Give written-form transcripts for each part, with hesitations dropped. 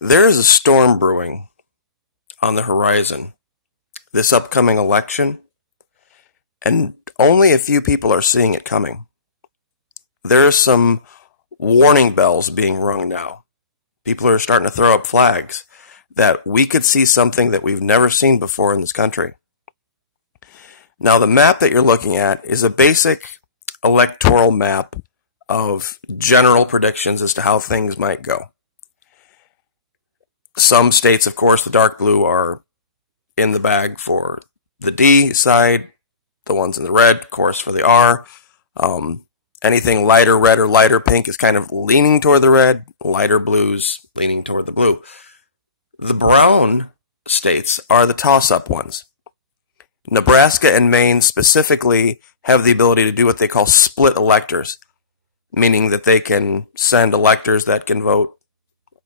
There is a storm brewing on the horizon this upcoming election, and only a few people are seeing it coming. There are some warning bells being rung now. People are starting to throw up flags that we could see something that we've never seen before in this country. Now, the map that you're looking at is a basic electoral map of general predictions as to how things might go. Some states, of course, the dark blue are in the bag for the D side. The ones in the red, of course, for the R. Anything lighter red or lighter pink is kind of leaning toward the red. Lighter blues leaning toward the blue. The brown states are the toss-up ones. Nebraska and Maine specifically have the ability to do what they call split electors, meaning that they can send electors that can vote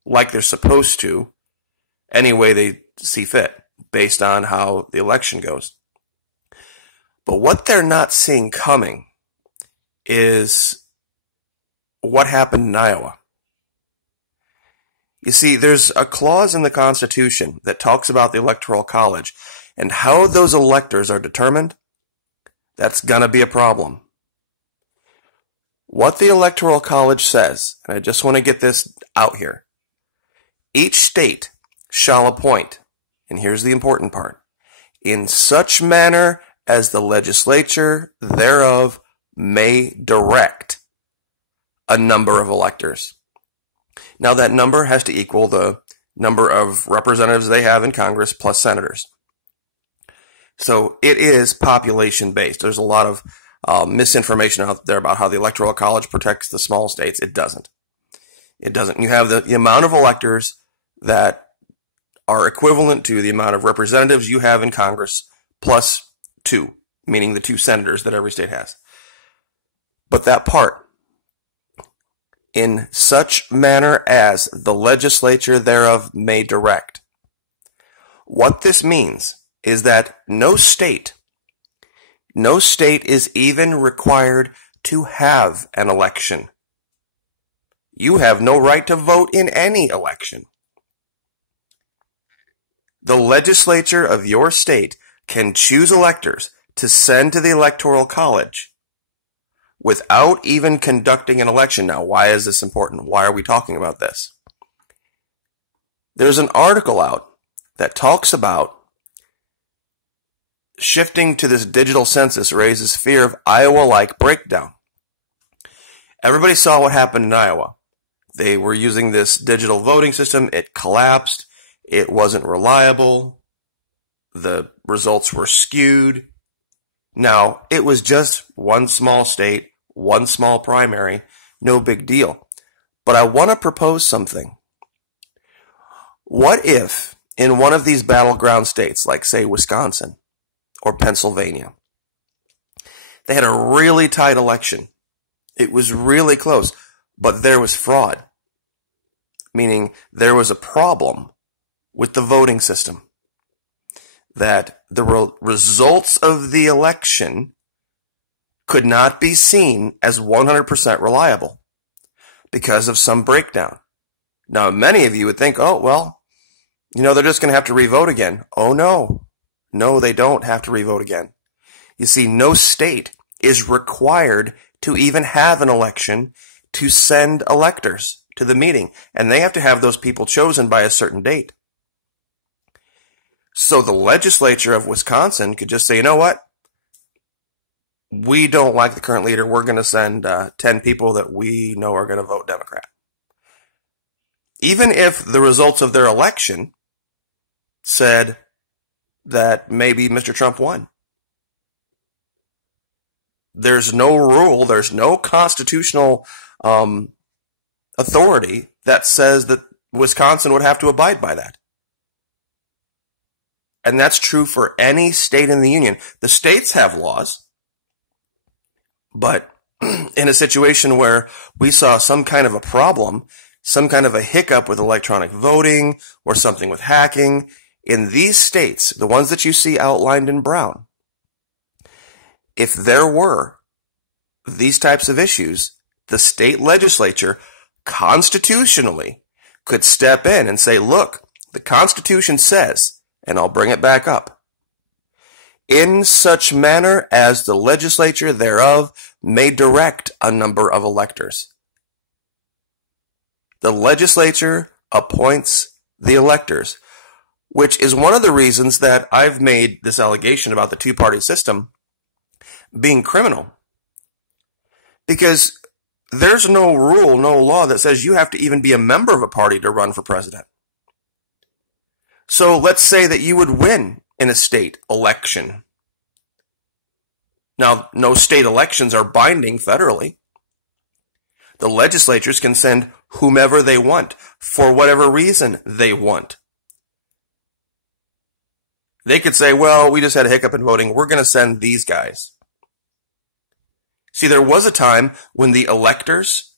like they're supposed to any way they see fit, based on how the election goes. But what they're not seeing coming is what happened in Iowa. You see, there's a clause in the Constitution that talks about the Electoral College, and how those electors are determined, that's going to be a problem. What the Electoral College says, and I just want to get this out here, each state shall appoint, and here's the important part, in such manner as the legislature thereof may direct a number of electors. Now that number has to equal the number of representatives they have in Congress plus senators. So it is population based. There's a lot of misinformation out there about how the Electoral College protects the small states. It doesn't. It doesn't. You have the amount of electors that are equivalent to the amount of representatives you have in Congress plus 2, meaning the 2 senators that every state has. But that part, in such manner as the legislature thereof may direct. What this means is that no state is even required to have an election. You have no right to vote in any election. The legislature of your state can choose electors to send to the Electoral College without even conducting an election. Now, why is this important? Why are we talking about this? There's an article out that talks about shifting to this digital census raises fear of Iowa-like breakdown. Everybody saw what happened in Iowa. They were using this digital voting system. It collapsed. It wasn't reliable. The results were skewed. Now, it was just one small state, one small primary, no big deal. But I want to propose something. What if in one of these battleground states, like say Wisconsin or Pennsylvania, they had a really tight election? It was really close, but there was fraud, meaning there was a problem with the voting system, that the results of the election could not be seen as 100% reliable because of some breakdown. Now, many of you would think, oh, well, they're just going to have to revote again. Oh, no. No, they don't have to revote again. You see, no state is required to even have an election to send electors to the meeting, and they have to have those people chosen by a certain date. So the legislature of Wisconsin could just say, you know what? We don't like the current leader. We're going to send 10 people that we know are going to vote Democrat. Even if the results of their election said that maybe Mr. Trump won. There's no rule, there's no constitutional authority that says that Wisconsin would have to abide by that. And that's true for any state in the union. The states have laws, but in a situation where we saw some kind of a problem, some kind of a hiccup with electronic voting or something with hacking, in these states, the ones that you see outlined in brown, if there were these types of issues, the state legislature constitutionally could step in and say, look, the Constitution says, and I'll bring it back up, in such manner as the legislature thereof may direct a number of electors. The legislature appoints the electors, which is one of the reasons that I've made this allegation about the two-party system being criminal. Because there's no rule, no law that says you have to even be a member of a party to run for president. So let's say that you would win in a state election. Now, no state elections are binding federally. The legislatures can send whomever they want for whatever reason they want. They could say, well, we just had a hiccup in voting. We're going to send these guys. See, there was a time when the electors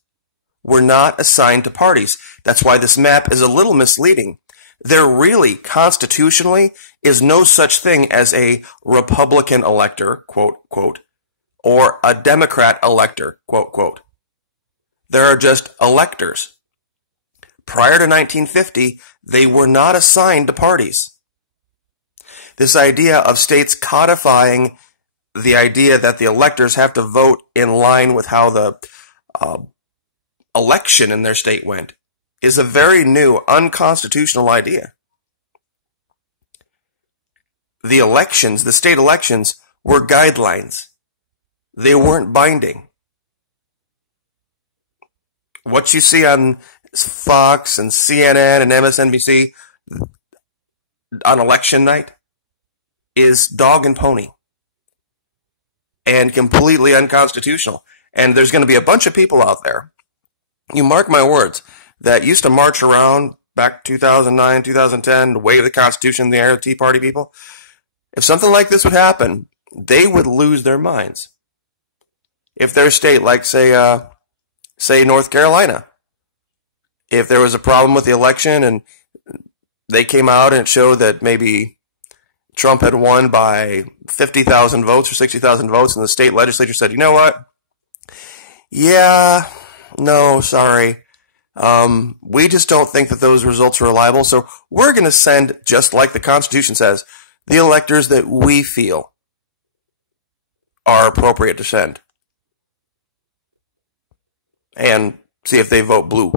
were not assigned to parties. That's why this map is a little misleading. There really, constitutionally, is no such thing as a Republican elector, quote, quote, or a Democrat elector, quote, quote. There are just electors. Prior to 1950, they were not assigned to parties. This idea of states codifying the idea that the electors have to vote in line with how the election in their state went is a very new, unconstitutional idea. The elections, the state elections, were guidelines. They weren't binding. What you see on Fox and CNN and MSNBC on election night is dog and pony and completely unconstitutional. And there's going to be a bunch of people out there, you mark my words, that used to march around back 2009, 2010, wave the Constitution in the air, the Tea Party people. If something like this would happen, they would lose their minds. If their state, like say North Carolina, if there was a problem with the election and they came out and it showed that maybe Trump had won by 50,000 votes or 60,000 votes, and the state legislature said, you know what? Yeah, no, sorry. We just don't think that those results are reliable, so we're going to send, just like the Constitution says, the electors that we feel are appropriate to send. And see if they vote blue.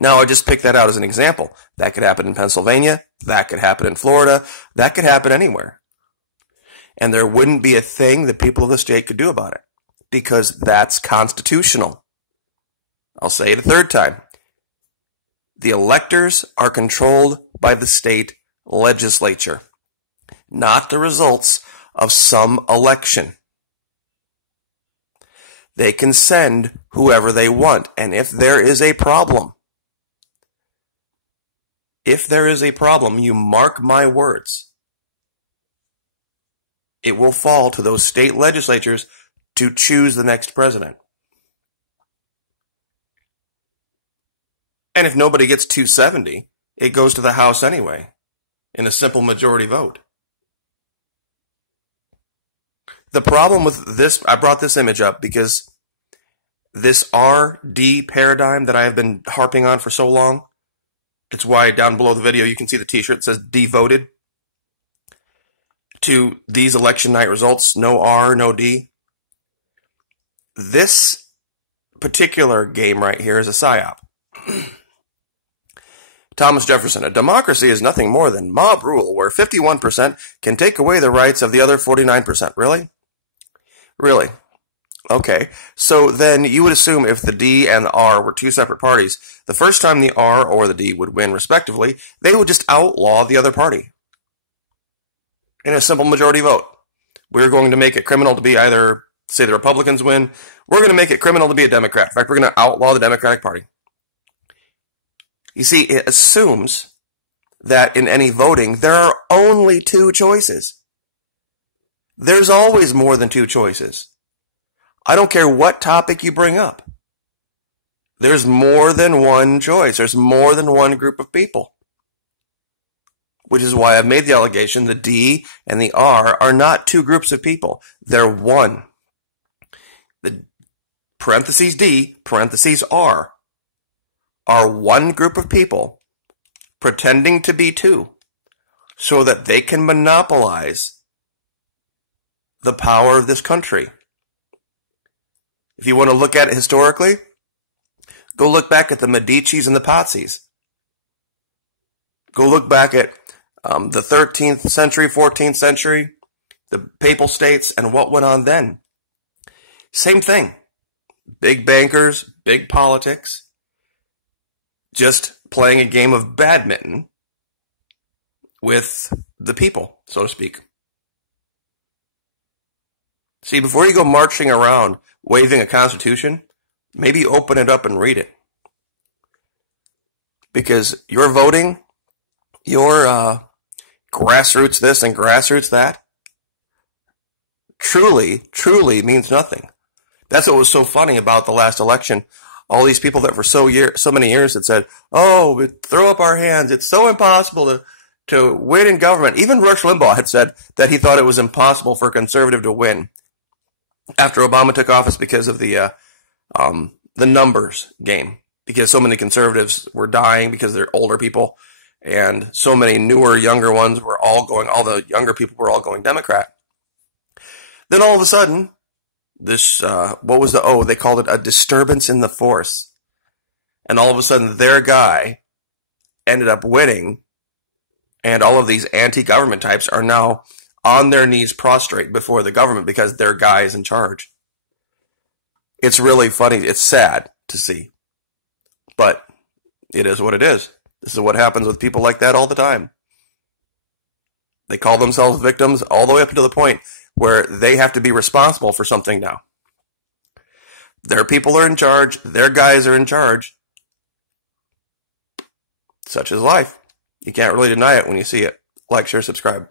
Now, I just picked that out as an example. That could happen in Pennsylvania. That could happen in Florida. That could happen anywhere. And there wouldn't be a thing the people of the state could do about it, because that's constitutional. I'll say it a third time. The electors are controlled by the state legislature, not the results of some election. They can send whoever they want. And if there is a problem, you mark my words, it will fall to those state legislatures to choose the next president. And if nobody gets 270, it goes to the House anyway, in a simple majority vote. The problem with this, I brought this image up because this RD paradigm that I have been harping on for so long, it's why down below the video you can see the t-shirt that says devoted to these election night results, no R, no D. This particular game right here is a psyop. Thomas Jefferson, a democracy is nothing more than mob rule where 51% can take away the rights of the other 49%. Really? Really? Okay, so then you would assume if the D and the R were two separate parties, the first time the R or the D would win respectively, they would just outlaw the other party in a simple majority vote. We're going to make it criminal to be either, say the Republicans win, we're going to make it criminal to be a Democrat. In fact, we're going to outlaw the Democratic Party. You see, it assumes that in any voting, there are only two choices. There's always more than two choices. I don't care what topic you bring up. There's more than one choice. There's more than one group of people. Which is why I've made the allegation the D and the R are not two groups of people. They're one. The parentheses D, parentheses R are one group of people pretending to be two so that they can monopolize the power of this country. If you want to look at it historically, go look back at the Medicis and the Pazis. Go look back at the 13th century, 14th century, the Papal States, and what went on then. Same thing. Big bankers, big politics, just playing a game of badminton with the people, so to speak. See, before you go marching around waving a constitution, maybe open it up and read it. Because your voting, your grassroots this and grassroots that, truly means nothing. That's what was so funny about the last election. All these people that for so many years had said, "Oh, we throw up our hands. It's so impossible to win in government." Even Rush Limbaugh had said that he thought it was impossible for a conservative to win after Obama took office because of the numbers game. Because so many conservatives were dying because they're older people, and so many newer, younger ones were all the younger people were all going Democrat. Then all of a sudden, this, they called it a disturbance in the force. And all of a sudden, their guy ended up winning, and all of these anti-government types are now on their knees prostrate before the government because their guy is in charge. It's really funny. It's sad to see. But it is what it is. This is what happens with people like that all the time. They call themselves victims all the way up to the point where they have to be responsible for something now. Their people are in charge. Their guys are in charge. Such is life. You can't really deny it when you see it. Like, share, subscribe.